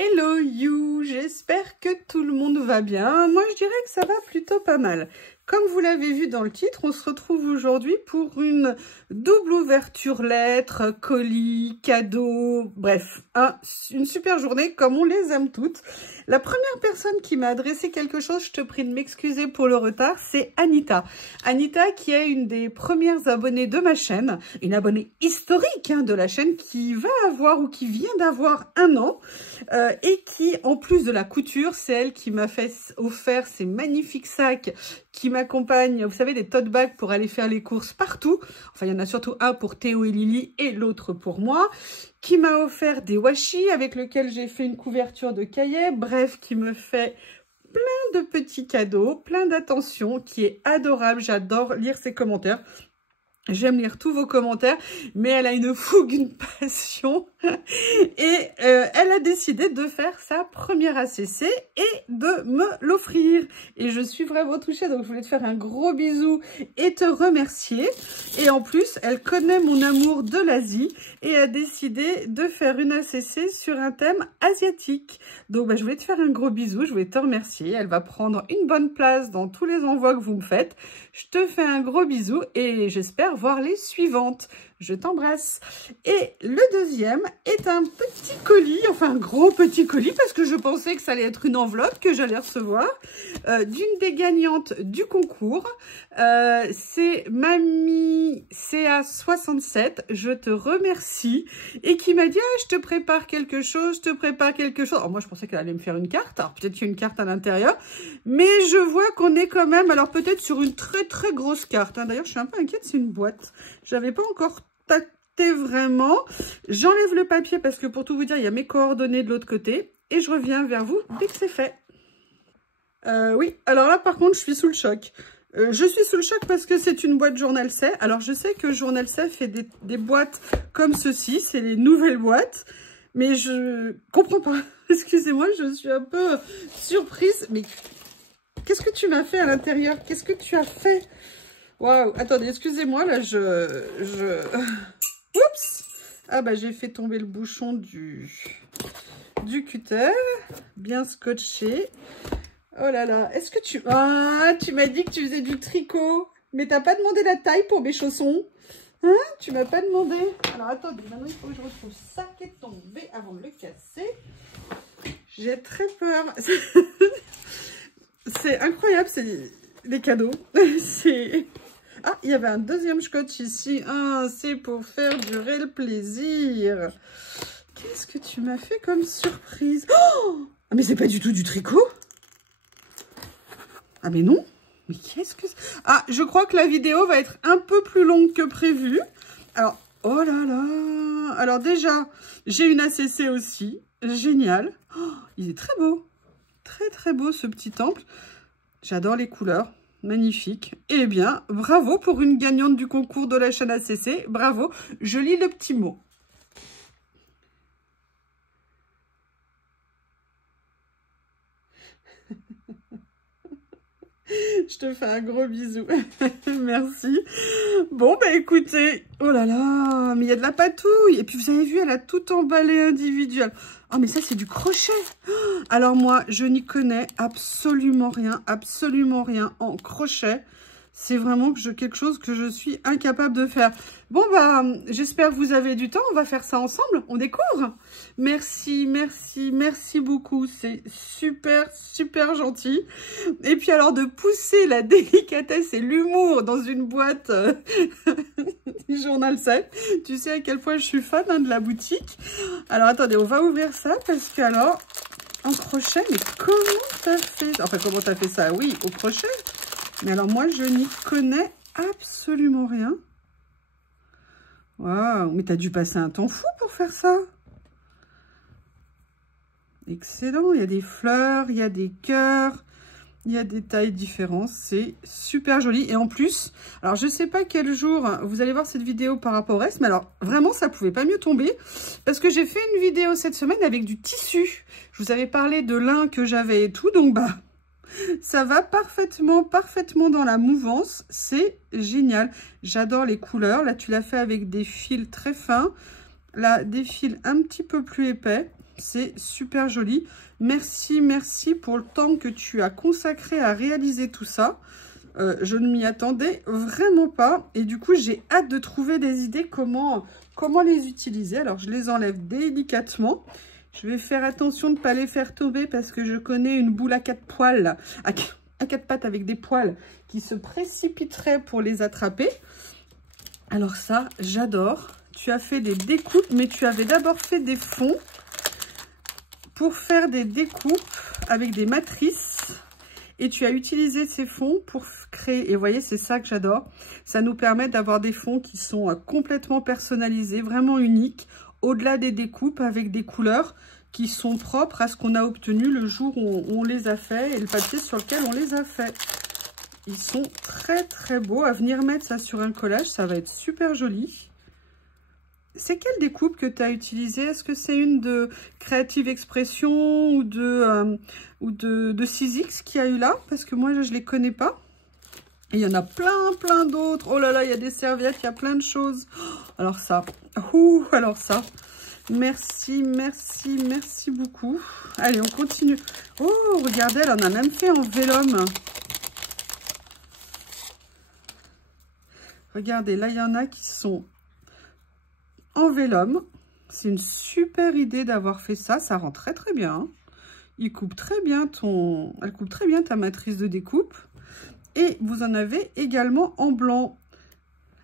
Hello you, j'espère que tout le monde va bien. Moi je dirais que ça va plutôt pas mal. Comme vous l'avez vu dans le titre, on se retrouve aujourd'hui pour une double ouverture lettres, colis, cadeaux, bref, une super journée comme on les aime toutes. La première personne qui m'a adressé quelque chose, je te prie de m'excuser pour le retard, c'est Anita. Anita qui est une des premières abonnées de ma chaîne, une abonnée historique de la chaîne qui va avoir ou qui vient d'avoir 1 an et qui, en plus de la couture, c'est elle qui m'a fait offert ces magnifiques sacs qui m'accompagnent, vous savez, des tote bags pour aller faire les courses partout. Enfin, il y en a surtout un pour Théo et Lily et l'autre pour moi. Qui m'a offert des washi avec lesquels j'ai fait une couverture de cahier. Bref, qui me fait plein de petits cadeaux, plein d'attention, qui est adorable. J'adore lire ses commentaires. J'aime lire tous vos commentaires, mais elle a une fougue, une passion. Et elle a décidé de faire sa première ACC et de me l'offrir. Et je suis vraiment touchée, donc je voulais te faire un gros bisou et te remercier. Et en plus, elle connaît mon amour de l'Asie et a décidé de faire une ACC sur un thème asiatique. Donc je voulais te faire un gros bisou, je voulais te remercier. Elle va prendre une bonne place dans tous les envois que vous me faites. Je te fais un gros bisou et j'espère voir les suivantes. Je t'embrasse. Et le deuxième est un petit colis, enfin un gros petit colis, parce que je pensais que ça allait être une enveloppe que j'allais recevoir, d'une des gagnantes du concours. C'est Mamie CA67, je te remercie, et qui m'a dit « je te prépare quelque chose, je te prépare quelque chose ». Alors moi, je pensais qu'elle allait me faire une carte, alors peut-être qu'il y a une carte à l'intérieur, mais je vois qu'on est quand même, alors peut-être sur une très très grosse carte. D'ailleurs, je suis un peu inquiète, c'est une boîte. J'avais pas encore tâté vraiment. J'enlève le papier parce que pour tout vous dire, il y a mes coordonnées de l'autre côté. Et je reviens vers vous dès que c'est fait. Oui, alors là par contre, je suis sous le choc. Je suis sous le choc parce que c'est une boîte Journal C. Alors je sais que Journal C fait des boîtes comme ceci. C'est les nouvelles boîtes. Mais je comprends pas. Excusez-moi, je suis un peu surprise. Mais qu'est-ce que tu m'as fait à l'intérieur? Qu'est-ce que tu as fait? Waouh, attendez, excusez-moi, là, Oups! Ah bah, j'ai fait tomber le bouchon du cutter, bien scotché. Oh là là, est-ce que tu... Ah, tu m'as dit que tu faisais du tricot, mais t'as pas demandé la taille pour mes chaussons? Hein? Tu m'as pas demandé? Alors, attendez, maintenant, il faut que je retrouve ça qui est tombé avant de le casser. J'ai très peur. C'est incroyable, c'est les cadeaux. C'est... Ah, il y avait un deuxième scotch ici. Ah, c'est pour faire durer le plaisir. Qu'est-ce que tu m'as fait comme surprise? Oh, ah, mais c'est pas du tout du tricot. Ah, mais non. Mais qu'est-ce que... Ah, je crois que la vidéo va être un peu plus longue que prévu. Alors, oh là là. Alors déjà, j'ai une ACC aussi. Génial. Oh, il est très beau. Très, très beau, ce petit temple. J'adore les couleurs. Magnifique. Eh bien, bravo pour une gagnante du concours de la chaîne ACC. Bravo. Je lis le petit mot. Je te fais un gros bisou. Merci. Bon, bah écoutez. Oh là là, mais il y a de la patouille. Et puis vous avez vu, elle a tout emballé individuel. Oh, mais ça, c'est du crochet. Alors moi, je n'y connais absolument rien en crochet. C'est vraiment quelque chose que je suis incapable de faire. Bon, bah, j'espère que vous avez du temps. On va faire ça ensemble. On découvre. Merci, merci, merci beaucoup. C'est super, super gentil. Et puis alors, de pousser la délicatesse et l'humour dans une boîte du Journal 7. Tu sais à quel point je suis fan de la boutique. Alors, attendez, on va ouvrir ça parce que alors, en crochet, mais comment t'as fait? Enfin, comment t'as fait ça? Oui, au crochet. Mais alors, moi, je n'y connais absolument rien. Waouh, mais t'as dû passer un temps fou pour faire ça. Excellent, il y a des fleurs, il y a des cœurs, il y a des tailles différentes. C'est super joli. Et en plus, alors, je ne sais pas quel jour vous allez voir cette vidéo par rapport au reste, mais alors, vraiment, ça ne pouvait pas mieux tomber. Parce que j'ai fait une vidéo cette semaine avec du tissu. Je vous avais parlé de lin que j'avais et tout, donc, bah... ça va parfaitement dans la mouvance. C'est génial. J'adore les couleurs. Là, tu l'as fait avec des fils très fins. Là, des fils un petit peu plus épais. C'est super joli. Merci, merci pour le temps que tu as consacré à réaliser tout ça. Je ne m'y attendais vraiment pas. Et du coup, j'ai hâte de trouver des idées comment les utiliser. Alors, je les enlève délicatement. Je vais faire attention de ne pas les faire tomber parce que je connais une boule à 4 poils, à 4 pattes avec des poils qui se précipiteraient pour les attraper. Alors ça, j'adore. Tu as fait des découpes, mais tu avais d'abord fait des fonds pour faire des découpes avec des matrices. Et tu as utilisé ces fonds pour créer, et vous voyez, c'est ça que j'adore. Ça nous permet d'avoir des fonds qui sont complètement personnalisés, vraiment uniques, au-delà des découpes, avec des couleurs qui sont propres à ce qu'on a obtenu le jour où on les a fait et le papier sur lequel on les a fait. Ils sont très très beaux. À venir mettre ça sur un collage, ça va être super joli. C'est quelle découpe que tu as utilisée? Est-ce que c'est une de Creative Expression ou de 6X qu'il y a eu là? Parce que moi, je ne les connais pas. Et il y en a plein d'autres. Oh là là, il y a des serviettes, il y a plein de choses. Alors ça, alors ça. Merci, merci, merci beaucoup. Allez, on continue. Oh, regardez, elle en a même fait en vélum. Regardez, là, il y en a qui sont en vélum. C'est une super idée d'avoir fait ça. Ça rend très, très bien. Il coupe très bien Elle coupe très bien ta matrice de découpe. Et vous en avez également en blanc.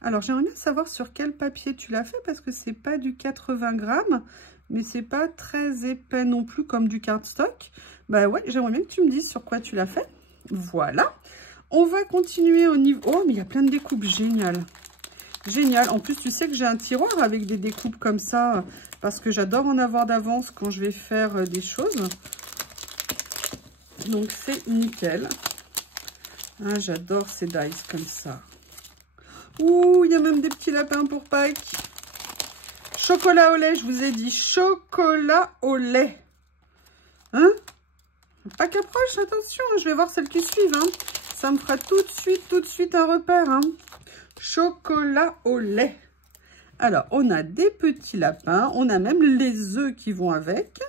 Alors, j'aimerais bien savoir sur quel papier tu l'as fait parce que c'est pas du 80 grammes, mais c'est pas très épais non plus comme du cardstock. Bah ouais, j'aimerais bien que tu me dises sur quoi tu l'as fait. Voilà. On va continuer au niveau... Oh, mais il y a plein de découpes. Génial. Génial. En plus, tu sais que j'ai un tiroir avec des découpes comme ça parce que j'adore en avoir d'avance quand je vais faire des choses. Donc, c'est nickel. Ah, j'adore ces dies comme ça. Ouh, il y a même des petits lapins pour Pâques. Chocolat au lait, je vous ai dit. Chocolat au lait. Hein? Pâques approche, attention, je vais voir celles qui suivent. Hein. Ça me fera tout de suite un repère. Hein. Chocolat au lait. Alors, on a des petits lapins. On a même les œufs qui vont avec.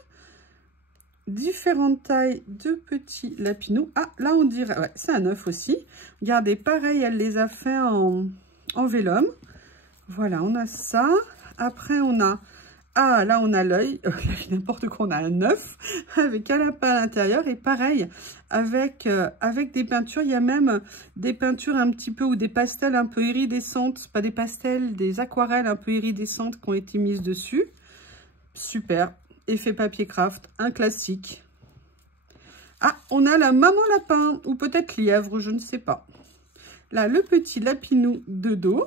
Différentes tailles de petits lapinous. Ah, là, on dirait... Ouais, c'est un œuf aussi. Regardez, pareil, elle les a fait en vélum. Voilà, on a ça. Après, on a... Ah, là, on a l'œil. N'importe quoi, on a un œuf avec un lapin à l'intérieur. Et pareil, avec des peintures. Il y a même des peintures un petit peu ou des pastels un peu iridescentes. Pas des pastels, des aquarelles un peu iridescentes qui ont été mises dessus. Super. Effet papier craft, un classique. Ah, on a la maman lapin, ou peut-être lièvre, je ne sais pas. Là, le petit lapinou de dos.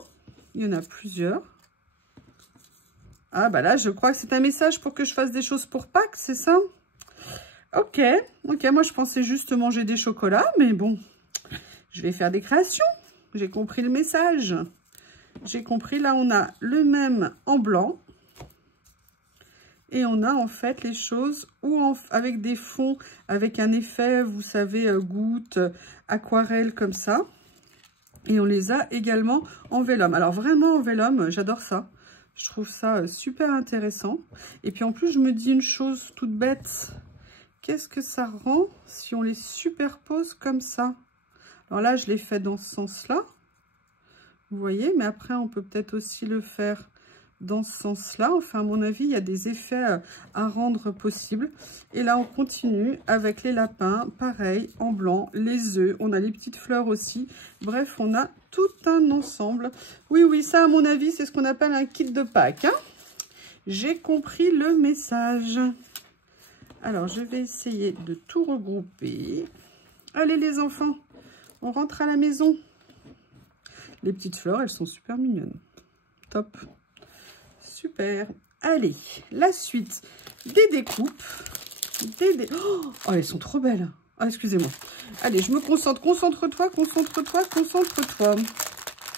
Il y en a plusieurs. Ah, bah là, je crois que c'est un message pour que je fasse des choses pour Pâques, c'est ça? Ok, moi je pensais juste manger des chocolats, mais bon, je vais faire des créations. J'ai compris le message. J'ai compris, là, on a le même en blanc. Et on a en fait les choses avec des fonds, avec un effet, vous savez, goutte, aquarelle comme ça. Et on les a également en vélum. Alors vraiment en vélum, j'adore ça. Je trouve ça super intéressant. Et puis en plus, je me dis une chose toute bête. Qu'est-ce que ça rend si on les superpose comme ça? Alors là, je l'ai fait dans ce sens-là. Vous voyez, mais après, on peut peut-être aussi le faire dans ce sens-là. Enfin, à mon avis, il y a des effets à rendre possibles. Et là, on continue avec les lapins. Pareil, en blanc, les œufs. On a les petites fleurs aussi. Bref, on a tout un ensemble. Oui, ça, à mon avis, c'est ce qu'on appelle un kit de Pâques. Hein. J'ai compris le message. Alors, je vais essayer de tout regrouper. Allez, les enfants, on rentre à la maison. Les petites fleurs, elles sont super mignonnes. Top. Super. Allez, la suite des découpes. Oh, elles sont trop belles. Ah, excusez-moi. Allez, je me concentre. Concentre-toi.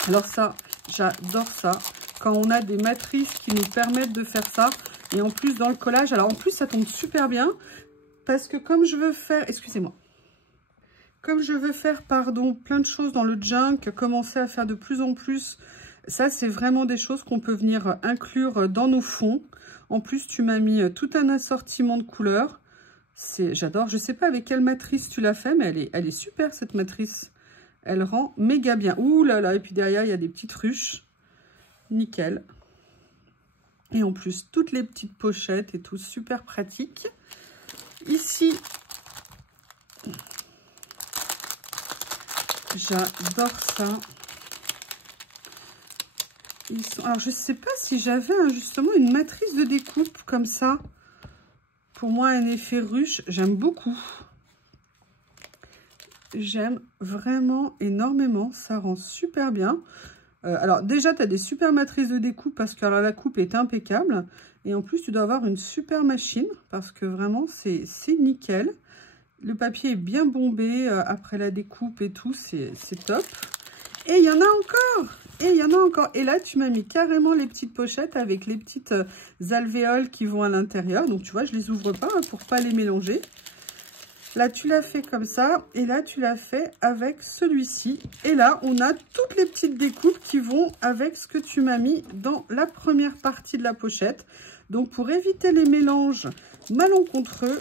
Alors ça, j'adore ça. Quand on a des matrices qui nous permettent de faire ça. Et en plus, dans le collage, alors en plus, ça tombe super bien. Parce que comme je veux faire... Excusez-moi. Comme je veux faire, plein de choses dans le junk, commencer à faire de plus en plus... Ça, c'est vraiment des choses qu'on peut venir inclure dans nos fonds. En plus, tu m'as mis tout un assortiment de couleurs. J'adore. Je sais pas avec quelle matrice tu l'as fait, mais elle est super cette matrice. Elle rend méga bien. Ouh là là, et puis derrière, il y a des petites ruches. Nickel. Et en plus, toutes les petites pochettes et tout, super pratique. Ici, j'adore ça. Alors, je ne sais pas si j'avais justement une matrice de découpe comme ça. Pour moi, un effet ruche, j'aime beaucoup. J'aime vraiment énormément. Ça rend super bien. Alors, déjà, tu as des super matrices de découpe parce que alors, la coupe est impeccable. Et en plus, tu dois avoir une super machine parce que vraiment, c'est nickel. Le papier est bien bombé après la découpe et tout. C'est top. Et il y en a encore. Et il y en a encore. Et là, tu m'as mis carrément les petites pochettes avec les petites alvéoles qui vont à l'intérieur. Donc, tu vois, je les ouvre pas hein, pour pas les mélanger. Là, tu l'as fait comme ça. Et là, tu l'as fait avec celui-ci. Et là, on a toutes les petites découpes qui vont avec ce que tu m'as mis dans la première partie de la pochette. Donc, pour éviter les mélanges malencontreux,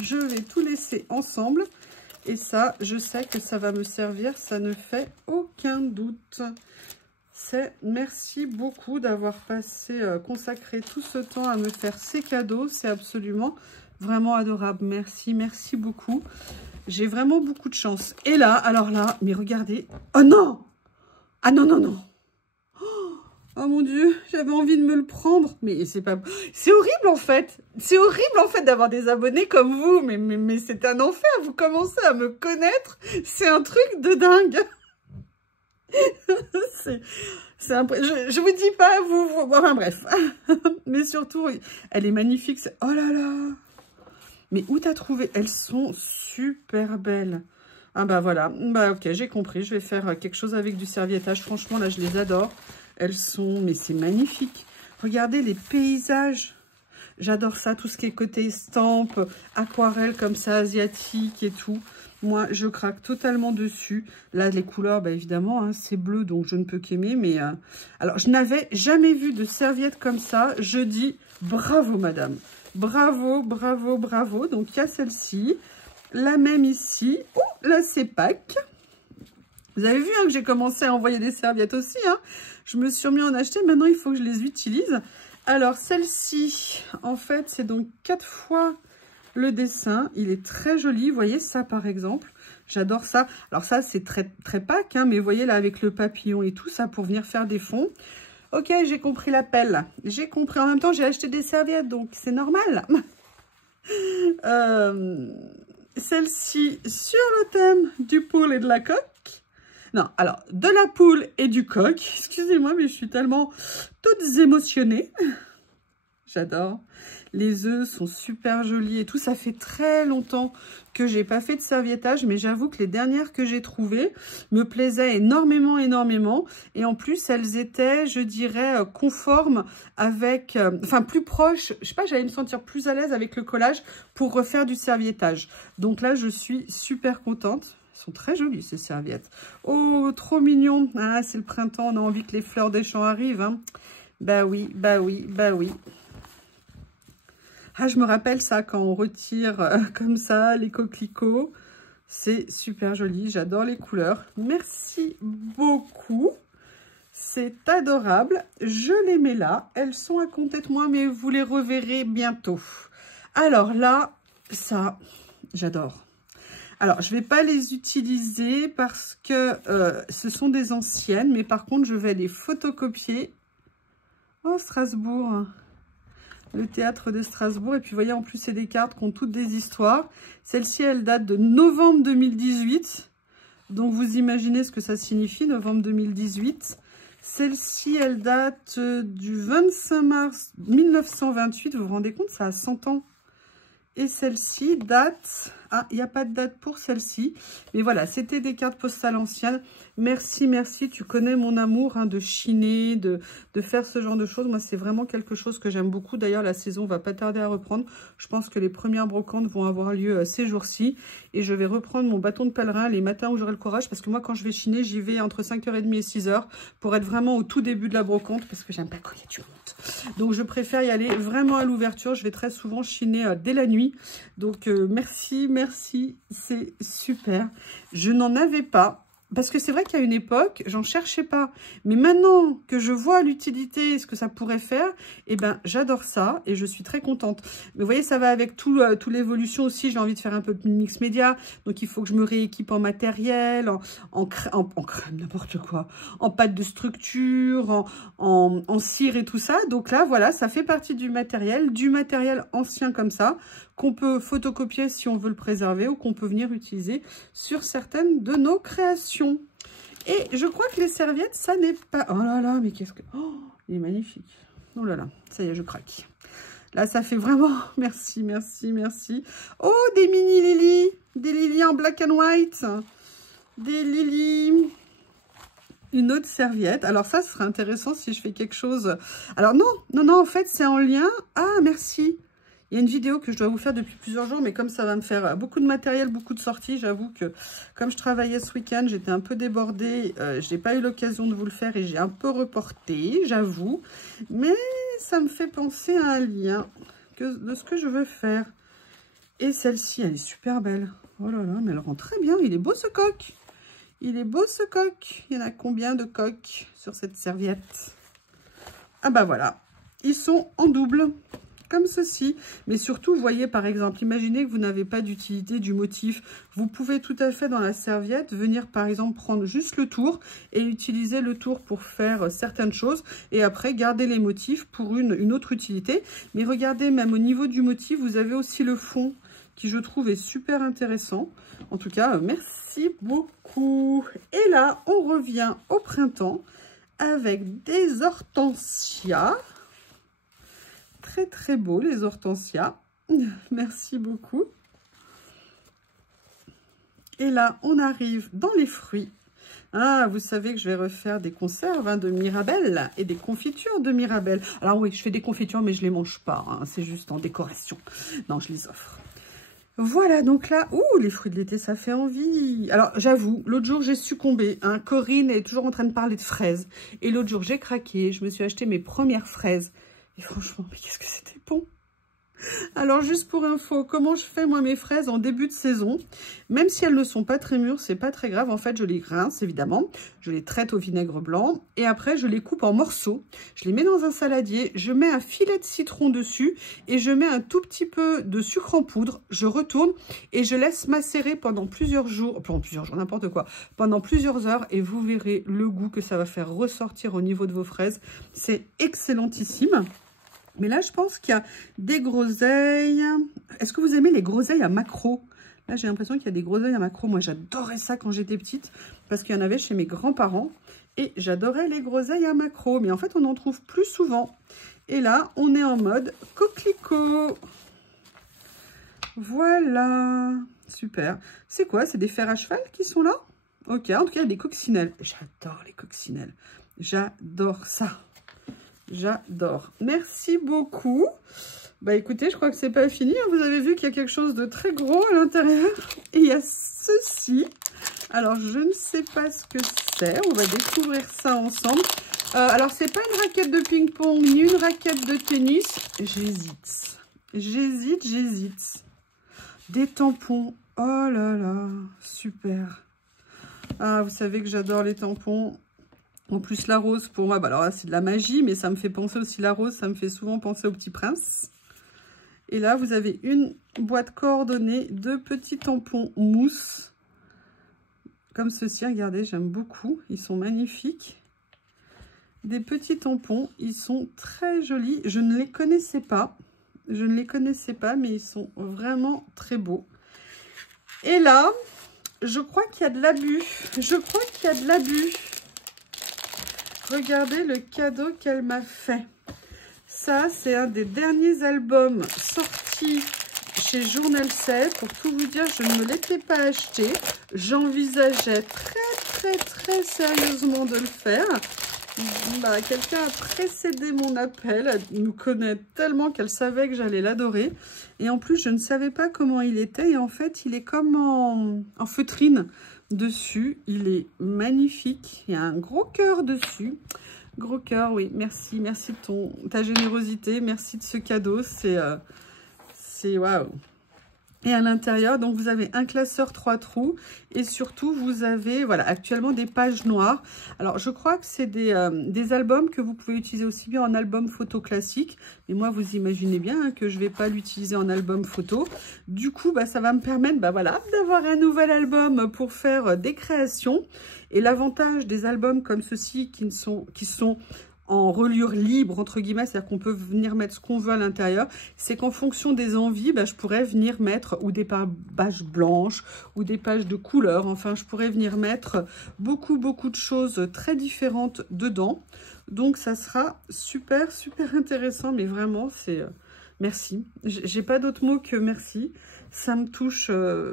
je vais tout laisser ensemble. Et ça, je sais que ça va me servir. Ça ne fait aucun doute. Merci beaucoup d'avoir consacré tout ce temps à me faire ces cadeaux. C'est absolument vraiment adorable. Merci, merci beaucoup. J'ai vraiment beaucoup de chance. Et là, alors là, mais regardez. Oh non! Ah non, non, non. Oh mon Dieu, j'avais envie de me le prendre. Mais c'est pas... C'est horrible en fait. C'est horrible en fait d'avoir des abonnés comme vous. Mais c'est un enfer. Vous commencez à me connaître. C'est un truc de dingue. Je vous dis pas, enfin bref. Mais surtout, elle est magnifique. Oh là là. Mais où t'as trouvé? Elles sont super belles. Ah bah voilà. Bah ok, j'ai compris. Je vais faire quelque chose avec du serviettage. Franchement, là, je les adore. Elles sont... Mais c'est magnifique. Regardez les paysages. J'adore ça. Tout ce qui est côté estampe, aquarelle comme ça, asiatique et tout. Moi, je craque totalement dessus. Là, les couleurs, bah, évidemment, hein, c'est bleu, donc je ne peux qu'aimer. Mais alors, je n'avais jamais vu de serviette comme ça. Je dis bravo, madame. Bravo, bravo, bravo. Donc, il y a celle-ci. La même ici. Oh, là, c'est Pâques. Vous avez vu hein, que j'ai commencé à envoyer des serviettes aussi. Hein. Je me suis remis à en acheter. Maintenant, il faut que je les utilise. Alors, celle-ci, en fait, c'est donc 4 fois... le dessin, il est très joli. Vous voyez ça, par exemple. J'adore ça. Alors ça, c'est très, très Pâques. Hein, mais vous voyez là, avec le papillon et tout ça, pour venir faire des fonds. Ok, j'ai compris l'appel. J'ai compris. En même temps, j'ai acheté des serviettes, donc c'est normal. Celle-ci, sur le thème du poule et de la coque. Non, alors, de la poule et du coq. Excusez-moi, mais je suis tellement toute émotionnée. J'adore. Les œufs sont super jolis et tout. Ça fait très longtemps que j'ai pas fait de serviettage, mais j'avoue que les dernières que j'ai trouvées me plaisaient énormément, énormément. Et en plus, elles étaient, je dirais, conformes avec... enfin, plus proches. Je sais pas, j'allais me sentir plus à l'aise avec le collage pour refaire du serviettage. Donc là, je suis super contente. Elles sont très jolies, ces serviettes. Oh, trop mignon. Ah, c'est le printemps, on a envie que les fleurs des champs arrivent. Hein. Bah oui, bah oui, bah oui. Ah, je me rappelle ça, quand on retire comme ça les coquelicots. C'est super joli, j'adore les couleurs. Merci beaucoup. C'est adorable. Je les mets là. Elles sont à côté de moi, mais vous les reverrez bientôt. Alors là, ça, j'adore. Alors, je ne vais pas les utiliser parce que ce sont des anciennes. Mais par contre, je vais les photocopier. Oh, Strasbourg. Le théâtre de Strasbourg. Et puis, vous voyez, en plus, c'est des cartes qui ont toutes des histoires. Celle-ci, elle date de novembre 2018. Donc, vous imaginez ce que ça signifie, novembre 2018. Celle-ci, elle date du 25 mars 1928. Vous vous rendez compte, ça a 100 ans. Et celle-ci date... Ah, il n'y a pas de date pour celle-ci. Mais voilà, c'était des cartes postales anciennes. Merci, merci. Tu connais mon amour hein, de chiner, de faire ce genre de choses. Moi, c'est vraiment quelque chose que j'aime beaucoup. D'ailleurs, la saison va pas tarder à reprendre. Je pense que les premières brocantes vont avoir lieu ces jours-ci. Et je vais reprendre mon bâton de pèlerin les matins où j'aurai le courage. Parce que moi, quand je vais chiner, j'y vais entre 5h30 et 6h pour être vraiment au tout début de la brocante. Parce que j'aime pas quand il y a du monde. Donc, je préfère y aller vraiment à l'ouverture. Je vais très souvent chiner dès la nuit. Donc, merci, merci. C'est super. Je n'en avais pas. Parce que c'est vrai qu'à une époque, j'en cherchais pas. Mais maintenant que je vois l'utilité et ce que ça pourrait faire, eh ben, j'adore ça et je suis très contente. Mais vous voyez, ça va avec tout l'évolution aussi. J'ai envie de faire un peu de mix média. Donc, il faut que je me rééquipe en matériel, en crème, n'importe quoi. En pâte de structure, en cire et tout ça. Donc là, voilà, ça fait partie du matériel ancien comme ça, qu'on peut photocopier si on veut le préserver ou qu'on peut venir utiliser sur certaines de nos créations. Et je crois que les serviettes, ça n'est pas... Oh là là, mais qu'est-ce que... Oh, il est magnifique. Oh là là, ça y est, je craque. Là, ça fait vraiment... Merci, merci, merci. Oh, des mini lilies. Des lilies en black and white. Des lilies... Une autre serviette. Alors ça, ce serait intéressant si je fais quelque chose... Alors non, en fait, c'est en lien... Ah, merci. Il y a une vidéo que je dois vous faire depuis plusieurs jours, mais comme ça va me faire beaucoup de matériel, beaucoup de sorties, j'avoue que comme je travaillais ce week-end, j'étais un peu débordée. Je n'ai pas eu l'occasion de vous le faire et j'ai un peu reporté, j'avoue. Mais ça me fait penser à un lien de ce que je veux faire. Et celle-ci, elle est super belle. Oh là là, mais elle rend très bien. Il est beau ce coq. Il est beau ce coq. Il y en a combien de coqs sur cette serviette? Ah bah voilà, ils sont en double. Comme ceci, mais surtout, vous voyez par exemple, imaginez que vous n'avez pas d'utilité du motif, vous pouvez tout à fait dans la serviette venir par exemple prendre juste le tour et utiliser le tour pour faire certaines choses et après garder les motifs pour une autre utilité. Mais regardez, même au niveau du motif, vous avez aussi le fond qui je trouve est super intéressant. En tout cas, merci beaucoup. Et là, on revient au printemps avec des hortensias. Très très beau les hortensias. Merci beaucoup. Et là on arrive dans les fruits. Ah, vous savez que je vais refaire des conserves hein, de Mirabelle et des confitures de Mirabelle. Alors oui, je fais des confitures mais je les mange pas, hein, c'est juste en décoration. Non, je les offre. Voilà, donc là, ouh, les fruits de l'été, ça fait envie. Alors, j'avoue, l'autre jour, j'ai succombé. Hein, Corinne est toujours en train de parler de fraises. Et l'autre jour, j'ai craqué, je me suis acheté mes premières fraises. Et franchement, mais qu'est-ce que c'était bon! Alors, juste pour info, comment je fais, moi, mes fraises en début de saison? Même si elles ne sont pas très mûres, c'est pas très grave. En fait, je les grince, évidemment. Je les traite au vinaigre blanc. Et après, je les coupe en morceaux. Je les mets dans un saladier. Je mets un filet de citron dessus. Et je mets un tout petit peu de sucre en poudre. Je retourne et je laisse macérer pendant plusieurs jours. N'importe quoi. Pendant plusieurs heures. Et vous verrez le goût que ça va faire ressortir au niveau de vos fraises. C'est excellentissime. Mais là, je pense qu'il y a des groseilles. Est-ce que vous aimez les groseilles à maquereau? Là, j'ai l'impression qu'il y a des groseilles à maquereau. Moi, j'adorais ça quand j'étais petite parce qu'il y en avait chez mes grands-parents. Et j'adorais les groseilles à maquereau. Mais en fait, on en trouve plus souvent. Et là, on est en mode coquelicot. Voilà. Super. C'est quoi? C'est des fers à cheval qui sont là? Ok, en tout cas, il y a des coccinelles. J'adore les coccinelles. J'adore ça. J'adore. Merci beaucoup. Bah écoutez, je crois que c'est pas fini. Vous avez vu qu'il y a quelque chose de très gros à l'intérieur. Et il y a ceci. Alors, je ne sais pas ce que c'est. On va découvrir ça ensemble. Alors, c'est pas une raquette de ping-pong ni une raquette de tennis. J'hésite. J'hésite. Des tampons. Oh là là. Super. Ah, vous savez que j'adore les tampons. En plus, la rose, pour moi, bah alors là, c'est de la magie, mais ça me fait penser aussi la rose. Ça me fait souvent penser au Petit Prince. Et là, vous avez une boîte coordonnée de petits tampons mousse. Comme ceci, regardez, j'aime beaucoup. Ils sont magnifiques. Des petits tampons, ils sont très jolis. Je ne les connaissais pas. Mais ils sont vraiment très beaux. Et là, je crois qu'il y a de l'abus. Regardez le cadeau qu'elle m'a fait. Ça, c'est un des derniers albums sortis chez Journal 7. Pour tout vous dire, je ne me l'étais pas acheté. J'envisageais très sérieusement de le faire. Bah, quelqu'un a précédé mon appel. Elle nous connaît tellement qu'elle savait que j'allais l'adorer. Et en plus, je ne savais pas comment il était. Et en fait, il est comme en feutrine dessus. Il est magnifique. Il y a un gros cœur dessus. Gros cœur, oui. Merci. Merci de ta générosité. Merci de ce cadeau. C'est waouh. Et à l'intérieur, donc vous avez un classeur 3 trous et surtout vous avez, voilà, actuellement des pages noires. Alors je crois que c'est des albums que vous pouvez utiliser aussi bien en album photo classique. Mais moi, vous imaginez bien hein, que je ne vais pas l'utiliser en album photo. Du coup, bah, ça va me permettre voilà, d'avoir un nouvel album pour faire des créations. Et l'avantage des albums comme ceci qui sont en reliure libre, entre guillemets, c'est-à-dire qu'on peut venir mettre ce qu'on veut à l'intérieur, c'est qu'en fonction des envies, bah, je pourrais venir mettre ou des pages blanches ou des pages de couleur. Enfin, je pourrais venir mettre beaucoup de choses très différentes dedans. Donc, ça sera super intéressant, mais vraiment, c'est... merci. J'ai pas d'autre mot que merci. Ça me touche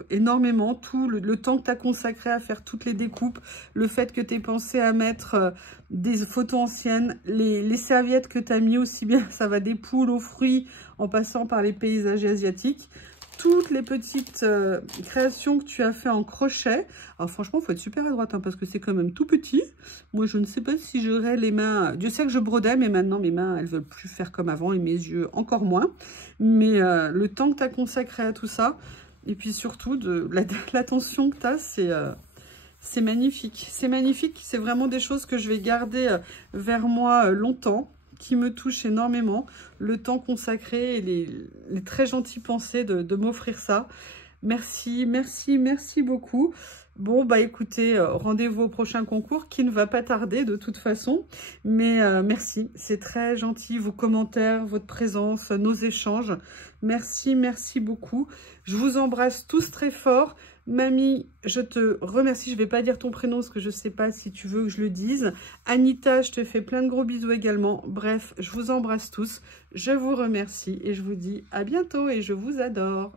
énormément, tout le temps que tu as consacré à faire toutes les découpes, le fait que tu aies pensé à mettre des photos anciennes, les serviettes que tu as mis aussi bien, ça va des poules aux fruits en passant par les paysages asiatiques. Toutes les petites créations que tu as fait en crochet. Alors franchement, il faut être super adroite hein, parce que c'est quand même tout petit. Moi, je ne sais pas si j'aurais les mains... Dieu sait que je brodais, mais maintenant, mes mains, elles ne veulent plus faire comme avant et mes yeux encore moins. Mais le temps que tu as consacré à tout ça, et puis surtout, de l'attention que tu as, c'est magnifique. C'est magnifique. C'est vraiment des choses que je vais garder vers moi longtemps, qui me touche énormément, le temps consacré et les très gentilles pensées de m'offrir ça. Merci beaucoup. Bon, bah écoutez, rendez-vous au prochain concours qui ne va pas tarder de toute façon. Mais merci, c'est très gentil, vos commentaires, votre présence, nos échanges. Merci beaucoup. Je vous embrasse tous très fort. Mamie, je te remercie. Je ne vais pas dire ton prénom parce que je ne sais pas si tu veux que je le dise. Anita, je te fais plein de gros bisous également. Bref, je vous embrasse tous. Je vous remercie et je vous dis à bientôt et je vous adore.